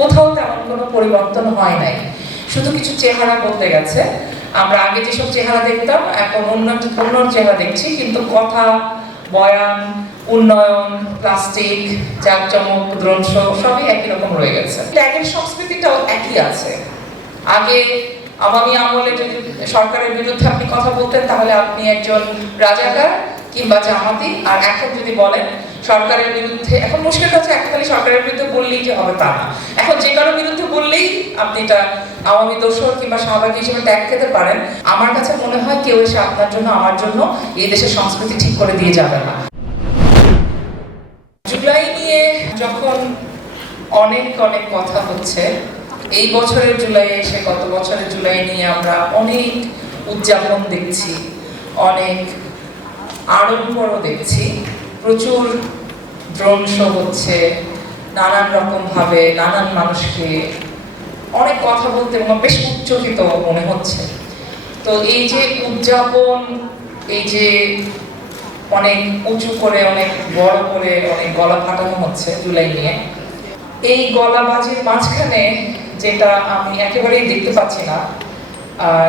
কোথাও তেমন কোনো পরিবর্তন হয় নাই। শুধু কিছু চেহারা বদলে গেছে। আমরা আগে যেসব চেহারা দেখতাম, এখন অন্য অন্য চেহারা দেখছি, কিন্তু কথা, বয়ান, উন্নয়ন, প্লাস্টিক, জাঁকজমক ধ্বংস সবই একই রকম রয়ে গেছে। ত্যাগের সংস্কৃতিটাও একই আছে। আগে আওয়ামী আমলে যদি সরকারের বিরুদ্ধে আপনি কথা বলতেন, তাহলে আপনি একজন রাজাকার কিংবা জামাতি, আর এখন যদি বলেন সরকারের বিরুদ্ধে, এখন মুশকিল হচ্ছে এখন খালি সরকারের বিরুদ্ধে বললেই যে হবে তা না। এখন যে কারোর বিরুদ্ধে বললেই আপনি এটা আওয়ামী দোষর কিংবা শাহবাগী হিসেবে ট্যাগ খেতে পারেন। আমার কাছে মনে হয় কেউ এসে আপনার জন্য, আমার জন্য এই দেশের সংস্কৃতি ঠিক করে দিয়ে যাবে না। জুলাই নিয়ে যখন অনেক অনেক কথা হচ্ছে, এই বছরের জুলাই এসে গত বছরের জুলাই নিয়ে আমরা অনেক উদযাপন দেখছি, অনেক আড়ম্বরও দেখছি। প্রচুর শো হচ্ছে, নানান রকম ভাবে নানান মানুষকে অনেক কথা বলতে বেশ উচ্চকিত মনে হচ্ছে। তো এই যে উদযাপন, এই যে অনেক উঁচু করে, অনেক বড় করে, অনেক গলা ফাটানো হচ্ছে জুলাই নিয়ে, এই গলা গলাবাজির মাঝখানে যেটা আমি একেবারেই দেখতে পাচ্ছি না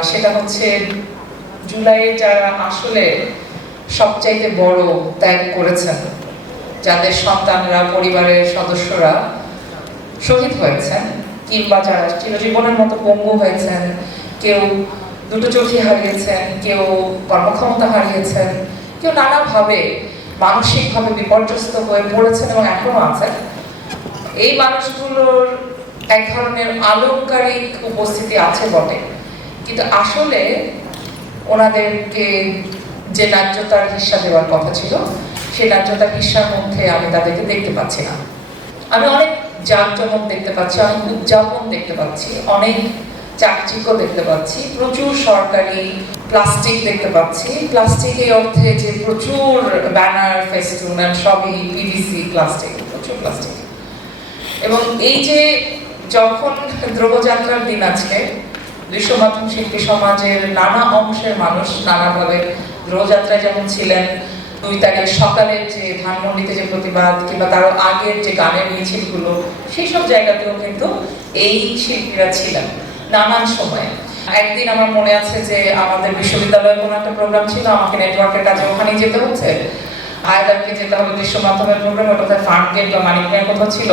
সেটা হচ্ছে জুলাইয়ের যারা আসলে সবচাইতে বড় ত্যাগ করেছেন, যাদের সন্তানরা, পরিবারের সদস্যরা শহীদ হয়েছেন, কিংবা যারা চিরজীবনের মতো পঙ্গু হয়েছেন, কেউ দুটো চোখে হারিয়েছেন, কেউ কর্মক্ষমতা হারিয়েছেন, কেউ নানাভাবে মানসিকভাবে বিপর্যস্ত হয়ে পড়েছেন এবং এখনও আছেন, এই মানুষগুলোর এক ধরনের আলংকারিক উপস্থিতি আছে বটে। কিন্তু আসলে ওনাদেরকে যে ন্যায্যতার হিস্সা দেওয়ার কথা ছিল, সেই ন্যায্যতার হিসার মধ্যে আমি তাদেরকে দেখতে পাচ্ছি না। আমি অনেক জাঁকজমক দেখতে পাচ্ছি, অনেক উদযাপন দেখতে পাচ্ছি, অনেক চাকচিক্য দেখতে পাচ্ছি, প্রচুর সরকারি প্লাস্টিক দেখতে পাচ্ছি। প্লাস্টিক এই অর্থে যে প্রচুর ব্যানার, ফেস্টুন সবই পিভিসি প্লাস্টিক, প্রচুর প্লাস্টিক। এবং এই যে যখন দ্রব্যযাত্রার দিন আজকে দৃশ্য মাধ্যম শিল্পী সমাজের নানা অংশের মানুষ নানাভাবে দ্রব্যযাত্রায় যেমন ছিলেন দুই তারিখ সকালের যে ধানমন্ডিতে যে প্রতিবাদ কিংবা তারও আগের যে গানের মিছিলগুলো, সেই সব জায়গাতেও কিন্তু এই শিল্পীরা ছিলেন নানান সময়ে। একদিন আমার মনে আছে যে আমাদের বিশ্ববিদ্যালয়ে কোনো একটা প্রোগ্রাম ছিল, আমাকে নেটওয়ার্কের কাজে ওখানেই যেতে হচ্ছে। আয়দারকে যেতে হবে বিশ্ব মাধ্যমের প্রোগ্রাম ওটা ফার্ম গেট বা মানিকমের কোথাও ছিল।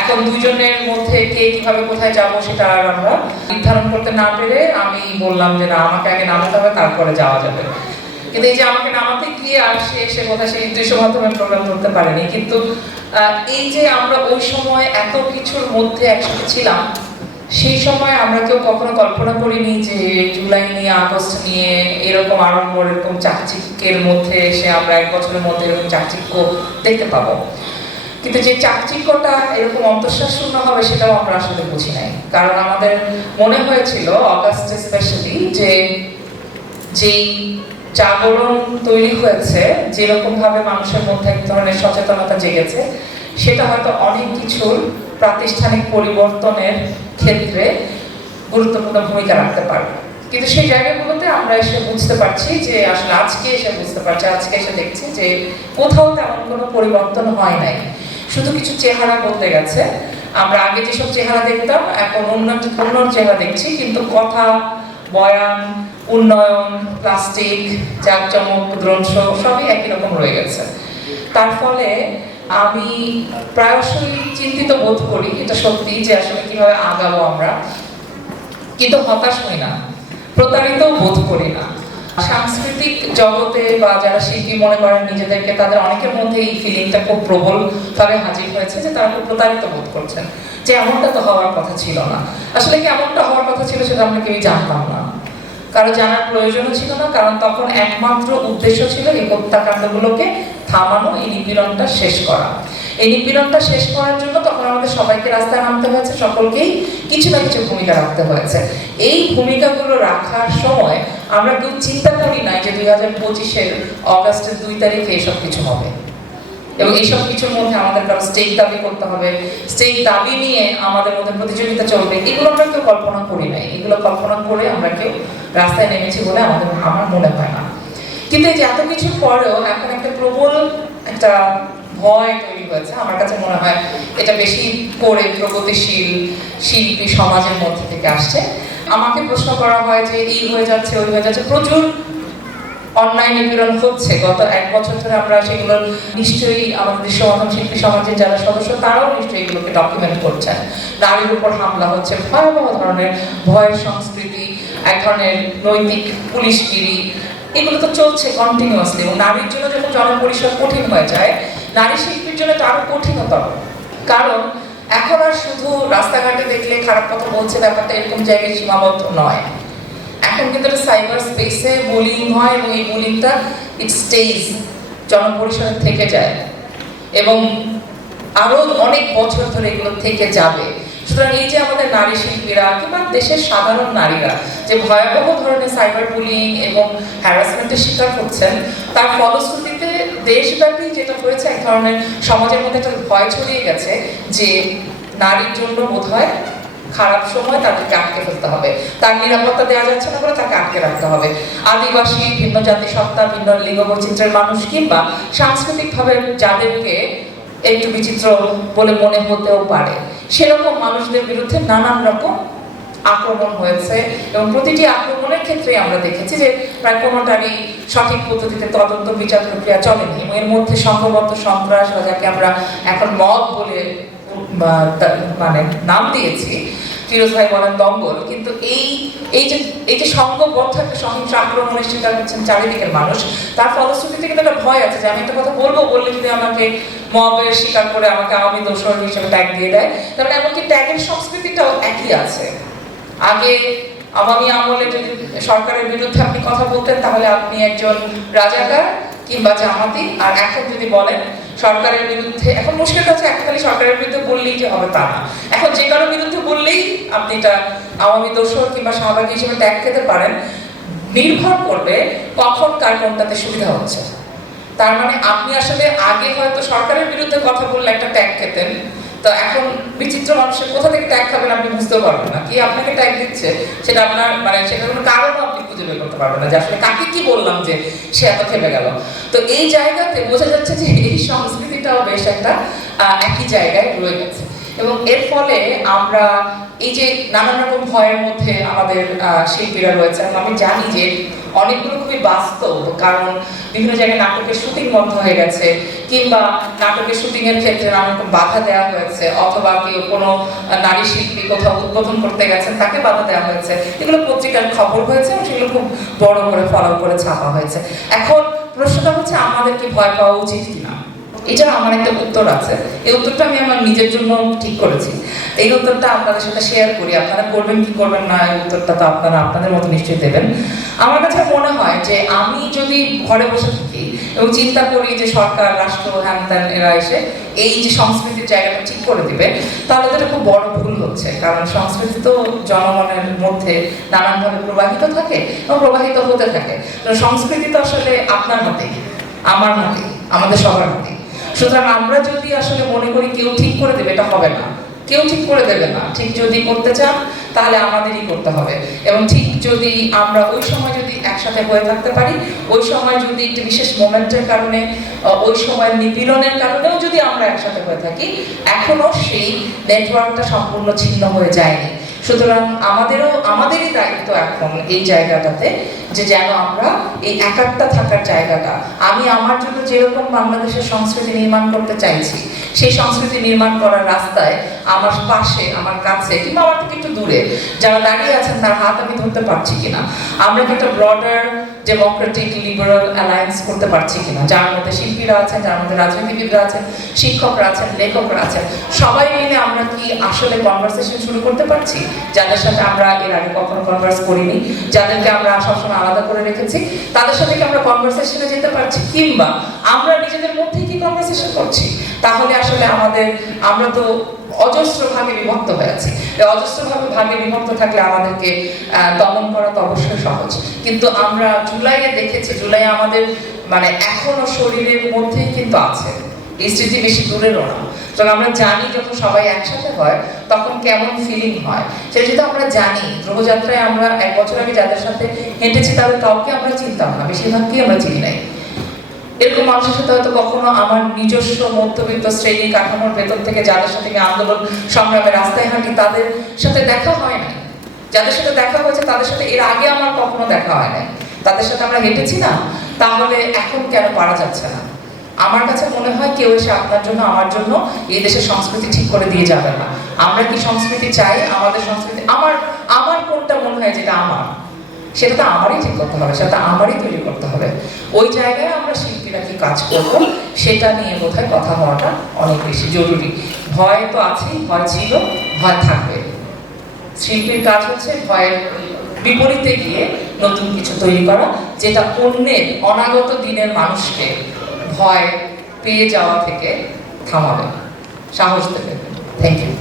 এখন দুইজনের মধ্যে কে কীভাবে কোথায় যাব সেটা আর আমরা নির্ধারণ করতে না পেরে আমি বললাম যে না, আমাকে আগে নামাতে হবে, তারপরে যাওয়া যাবে। কিন্তু এই যে আমাকে নামাতে গিয়ে আর সে এসে কোথায় সেই দৃশ্য মাধ্যমে প্রোগ্রাম করতে পারেনি। কিন্তু এই যে আমরা ওই সময় এত কিছুর মধ্যে একসাথে ছিলাম, সেই সময় আমরা কেউ কখনো কল্পনা করিনি যে জুলাই নিয়ে, আগস্ট নিয়ে এরকম আড়ম্বর এরকম চাকচিক্যের মধ্যে এসে আমরা এক বছরের মধ্যে এরকম চাকচিক্য দেখতে পাবো। কিন্তু যে চাকচিক্যটা এরকম অন্তঃশ্বাস শূন্য হবে সেটাও আমরা আসলে বুঝি নাই। কারণ আমাদের মনে হয়েছিল অগাস্টে স্পেশালি যে যেই জাগরণ তৈরি হয়েছে যেরকম ভাবে মানুষের মধ্যে এক ধরনের সচেতনতা জেগেছে, সেটা হয়তো অনেক কিছুর প্রাতিষ্ঠানিক পরিবর্তনের ক্ষেত্রে গুরুত্বপূর্ণ ভূমিকা রাখতে পারবে কিন্তু সেই জায়গাগুলোতে আমরা এসে বুঝতে পারছি যে, আসলে আজকে এসে বুঝতে পারছি, আজকে এসে দেখছি যে কোথাও তেমন কোনো পরিবর্তন হয় নাই। শুধু কিছু চেহারা বদলে গেছে। আমরা আগে যেসব চেহারা দেখতাম, এখন অন্য অন্য চেহারা দেখছি, কিন্তু কথা বয়ান, উন্নয়ন, প্লাস্টিক, জাঁকজমক ধ্বংস সবই একই রকম রয়ে গেছে। তার ফলে আমি প্রায়শই চিন্তিত বোধ করি এটা সত্যি যে আসলে কীভাবে আগাবো আমরা। কিন্তু হতাশ হই না প্রতারিত বোধ করি না। সাংস্কৃতিক জগতে বা যারা শিল্পী মনে করেন নিজেদেরকে, তাদের অনেকের মধ্যে এই ফিলিংটা খুব প্রবল ভাবে হাজির হয়েছে যে তারা খুব প্রতারিত বোধ করছেন। যে এমনটা তো হওয়ার কথা ছিল না। আসলে কি এমনটা হওয়ার কথা ছিল সেটা আমরা কেউই জানতাম না। কারও জানার প্রয়োজনও ছিল না, কারণ তখন একমাত্র উদ্দেশ্য ছিল এই হত্যাকাণ্ডগুলোকে থামানো, এই নিপীড়নটা শেষ করা। এই নিপীড়নটা শেষ করার জন্য তখন আমাদের সবাইকে রাস্তায় নামতে হয়েছে, সকলকেই কিছু না কিছু ভূমিকা রাখতে হয়েছে। এই ভূমিকাগুলো রাখার সময় আমরা কেউ চিন্তা করি নাই যে দুই হাজার পঁচিশের অগাস্টের দুই তারিখে এসব কিছু হবে। এবং এইসব কিছুর মধ্যে আমাদের কারও স্টেক দাবি করতে হবে। স্টেক দাবি নিয়ে আমাদের মধ্যে প্রতিযোগিতা চলবে, এগুলো আমরা কেউ কল্পনা করি নাই। এগুলো কল্পনা করে আমরা কেউ রাস্তায় নেমেছি বলে আমাদের আমার মনে হয় না। কিন্তু এই যে এত কিছুর পরেও এখন একটা প্রবল একটা ভয় তৈরি হয়েছে। আমার কাছে মনে হয় এটা বেশি করে প্রগতিশীল শিল্পী সমাজের মধ্যে থেকে আসছে। আমাকে প্রশ্ন করা হয় যে এই হয়ে যাচ্ছে, ওই হয়ে যাচ্ছে, প্রচুর অনলাইন নিপীড়ন হচ্ছে। গত এক বছর ধরে আমরা সেগুলো নিশ্চয়ই আমাদের দৃশ্যমাধ্যম শিল্পী সমাজের যারা সদস্য, তারাও নিশ্চয়ই এগুলোকে ডকুমেন্ট করছেন। নারীর উপর হামলা হচ্ছে, ভয়াবহ ধরনের ভয়ের সংস্কৃতি, এক ধরনের নৈতিক পুলিশগিরি। এগুলো তো চলছে কন্টিনিউয়াসলি এবং নারীর জন্য যখন জনপরিসর কঠিন হয়ে যায়, নারী শিল্পীর জন্য তো আরও কঠিনতর। কারণ এখন আর শুধু রাস্তাঘাটে দেখলে খারাপ কথা বলছে, ব্যাপারটা এরকম জায়গায় সীমাবদ্ধ নয়। এখন কিন্তু একটা সাইবার স্পেসে বুলিং হয় এবং এই বুলিংটা ইট স্টেজ জনপরিসরে থেকে যায়। এবং আরও অনেক বছর ধরে এগুলো থেকে যাবে। সুতরাং এই যে আমাদের নারী শিল্পীরা কিংবা দেশের সাধারণ নারীরা যে ভয়াবহ ধরনের সাইবার বুলিং এবং হ্যারাসমেন্টের শিকার হচ্ছেন, তার ফলশ্রুতিতে দেশব্যাপী যেটা হয়েছে, এক ধরনের সমাজের মধ্যে একটা ভয় ছড়িয়ে গেছে যে নারীর জন্য বোধ হয় খারাপ সময় তাদেরকে আটকে ফেলতে হবে। তার নিরাপত্তা দেওয়া যাচ্ছে না বলে তাকে আটকে রাখতে হবে। আদিবাসী, ভিন্ন জাতি সত্তা, ভিন্ন লিঙ্গ বৈচিত্র্যের মানুষ কিংবা সাংস্কৃতিকভাবে যাদেরকে একটু বিচিত্র বলে মনে হতেও পারে। সেরকম মানুষদের বিরুদ্ধে নানান রকম আক্রমণ হয়েছে এবং প্রতিটি আক্রমণের ক্ষেত্রে আমরা দেখেছি যে প্রায় কোনোটারই সঠিক পদ্ধতিতে তদন্ত, বিচার প্রক্রিয়া চলেনি এবং এর মধ্যে সংঘবদ্ধ সন্ত্রাস বা যাকে আমরা এখন মদ বলে মানে নাম দিয়েছি। ফিরোজ বলেন দঙ্গল। কিন্তু এই এই যে এই যে সংঘবদ্ধ একটা সহিংস আক্রমণের শিকার হচ্ছেন চারিদিকের মানুষ, তার ফলশ্রুতিতে কিন্তু একটা ভয় আছে যে আমি একটা কথা বলব বললে যদি আমাকে মবের শিকার করে আমাকে আওয়ামী দোষর হিসেবে ট্যাগ দিয়ে দেয়। তাহলে এমনকি ট্যাগের সংস্কৃতিটাও একই আছে। আগে আওয়ামী আমলে যদি সরকারের বিরুদ্ধে আপনি কথা বলতেন, তাহলে আপনি একজন রাজাকার কিংবা জামাতি। আর এখন যদি বলেন সরকারের বিরুদ্ধে, এখন মুশকিল আছে একখানি সরকারের বিরুদ্ধে বললেই যে হবে তা না। এখন যে কারোর বিরুদ্ধে বললেই আপনি এটা আওয়ামী দোষর কিংবা সহভাগী হিসেবে ত্যাগ খেতে পারেন, নির্ভর করবে কখন কার কোনটাতে সুবিধা হচ্ছে। তার মানে আপনি আসলে আগে হয়তো সরকারের বিরুদ্ধে কথা বললে একটা ট্যাগ খেতেন তো এখন বিচিত্র মানুষের কোথা থেকে ট্যাগ খাবেন আপনি বুঝতেও পারবেন না। কি আপনাকে ট্যাগ দিচ্ছে, সেটা আপনার মানে সেটা কোনো কারণও আপনি খুঁজে বের করতে পারবেন না যে আসলে কাকে কি বললাম যে সে এত খেপে গেল। তো এই জায়গাতে বোঝা যাচ্ছে যে এই সংস্কৃতিটাও বেশ একটা একই জায়গায় রয়ে গেছে। এবং এর ফলে আমরা এই যে নানান রকম ভয়ের মধ্যে আমাদের শিল্পীরা রয়েছে আমি জানি যে অনেকগুলো খুবই বাস্তব, কারণ বিভিন্ন জায়গায় নাটকের শুটিং বন্ধ হয়ে গেছে, কিংবা নাটকের শুটিং এর ক্ষেত্রে নানা রকম বাধা দেওয়া হয়েছে, অথবা কেউ কোনো নারী শিল্পী কোথাও উদ্বোধন করতে গেছেন, তাকে বাধা দেওয়া হয়েছে। এগুলো পত্রিকার খবর হয়েছে এবং সেগুলো খুব বড় করে ফলো করে ছাপা হয়েছে। এখন প্রশ্নটা হচ্ছে, আমাদের কি ভয় পাওয়া উচিত কিনা? এটা আমার একটা উত্তর আছে। এই উত্তরটা আমি আমার নিজের জন্য ঠিক করেছি। এই উত্তরটা আপনাদের সাথে শেয়ার করি। আপনারা করবেন কি করবেন না, এই উত্তরটা তো আপনারা আপনাদের মতো নিশ্চয়ই দেবেন। আমার কাছে মনে হয় যে আমি যদি ঘরে বসে থাকি এবং চিন্তা করি যে সরকার, রাষ্ট্র, হ্যান ত্যান, এরা এসে এই যে সংস্কৃতির জায়গাটা ঠিক করে দিবে, তাহলে তো এটা খুব বড় ভুল হচ্ছে। কারণ সংস্কৃতি তো জনগণের মধ্যে নানানভাবে প্রবাহিত থাকে এবং প্রবাহিত হতে থাকে। সংস্কৃতি তো আসলে আপনার হাতেই, আমার হাতেই, আমাদের সবার হাতেই। সুতরাং আমরা যদি আসলে মনে করি কেউ ঠিক করে দেবে, এটা হবে না। কেউ ঠিক করে দেবে না। ঠিক যদি করতে চান, তাহলে আমাদেরই করতে হবে। এবং ঠিক যদি আমরা ওই সময় যদি একসাথে হয়ে থাকতে পারি, ওই সময় যদি একটি বিশেষ মোমেন্টের কারণে ওই সময়ের নিপীড়নের কারণেও যদি আমরা একসাথে হয়ে থাকি এখনও সেই নেটওয়ার্কটা সম্পূর্ণ ছিন্ন হয়ে যায়নি। সুতরাং আমাদেরও, আমাদেরই দায়িত্ব এখন এই জায়গাটাতে যে যেন আমরা এই একাত্তা থাকার জায়গাটা, আমি আমার জন্য যেরকম বাংলাদেশের সংস্কৃতি নির্মাণ করতে চাইছি, সেই সংস্কৃতি নির্মাণ করার রাস্তায় আমার পাশে, আমার কাছে, কিংবা আমার থেকে একটু দূরে, যারা দাঁড়িয়ে আছেন, তার হাত আমি ধরতে পারছি কিনা। আমরা একটা ব্রডার ডেমোক্রেটিক লিবারাল অ্যালায়েন্স করতে পারছি কিনা? যার মধ্যে শিল্পীরা আছেন, যার মধ্যে রাজনীতিবিদরা আছেন, শিক্ষকরা আছেন, লেখকরা আছেন, সবাই মিলে আমরা কি আসলে কনভারসেশন শুরু করতে পারছি? যাদের সাথে আমরা এর আগে কখনো কনভার্স করিনি, যাদেরকে আমরা সবসময় আলাদা করে রেখেছি, তাদের সাথে কি আমরা কনভারসেশনে যেতে পারছি? কিংবা আমরা নিজেদের মধ্যেই কি কনভারসেশন করছি? তাহলে আসলে আমাদের, আমরা তো অজস্র ভাগে বিভক্ত হয়ে আছি অজস্র ভাবে ভাগে বিভক্ত থাকলে আমাদেরকে দমন করা তো অবশ্যই সহজ। কিন্তু আমরা জুলাইয়ে দেখেছি জুলাই আমাদের মানে এখনও শরীরের মধ্যেই কিন্তু আছে। এই স্মৃতি বেশি দূরেরও না। যখন আমরা জানি যখন সবাই একসাথে হয়, তখন কেমন ফিলিং হয়। সেটা যেহেতু আমরা জানি গ্রহযাত্রায় আমরা এক বছর আগে যাদের সাথে হেঁটেছি, তাদের কাউকে আমরা চিনতাম না। বেশিরভাগকেই আমরা চিনি নাই। এরকম মানুষের সাথে হয়তো কখনো আমার নিজস্ব মধ্যবিত্ত শ্রেণি কাঠামোর ভেতর থেকে যাদের সাথে আমি আন্দোলন, সংগ্রামে রাস্তায় হাঁটি, তাদের সাথে দেখা হয় না। যাদের সাথে দেখা হয়েছে, তাদের সাথে এর আগে আমার কখনো দেখা হয় নাই। তাদের সাথে আমরা হেঁটেছি না, তাহলে এখন কেন পারা যাচ্ছে না? আমার কাছে মনে হয় কেউ এসে আপনার জন্য, আমার জন্য এই দেশের সংস্কৃতি ঠিক করে দিয়ে যাবে না। আমরা কি সংস্কৃতি চাই? আমাদের সংস্কৃতি, আমার আমার কোনটা মনে হয় যেটা আমার? সেটা তো আমারই ঠিক করতে হবে, সেটা আমারই তৈরি করতে হবে। ওই জায়গায় আমরা শিল্পীরা কি কাজ করব, সেটা নিয়ে বোধহয় কথা হওয়াটা অনেক বেশি জরুরি। ভয় তো আছেই, ভয় ছিল, ভয় থাকবে। শিল্পীর কাজ হচ্ছে ভয়ের বিপরীতে গিয়ে নতুন কিছু তৈরি করা, যেটা অন্যের অনাগত দিনের মানুষকে ভয় পেয়ে যাওয়া থেকে থামাবে, সাহস দেবে। Thank you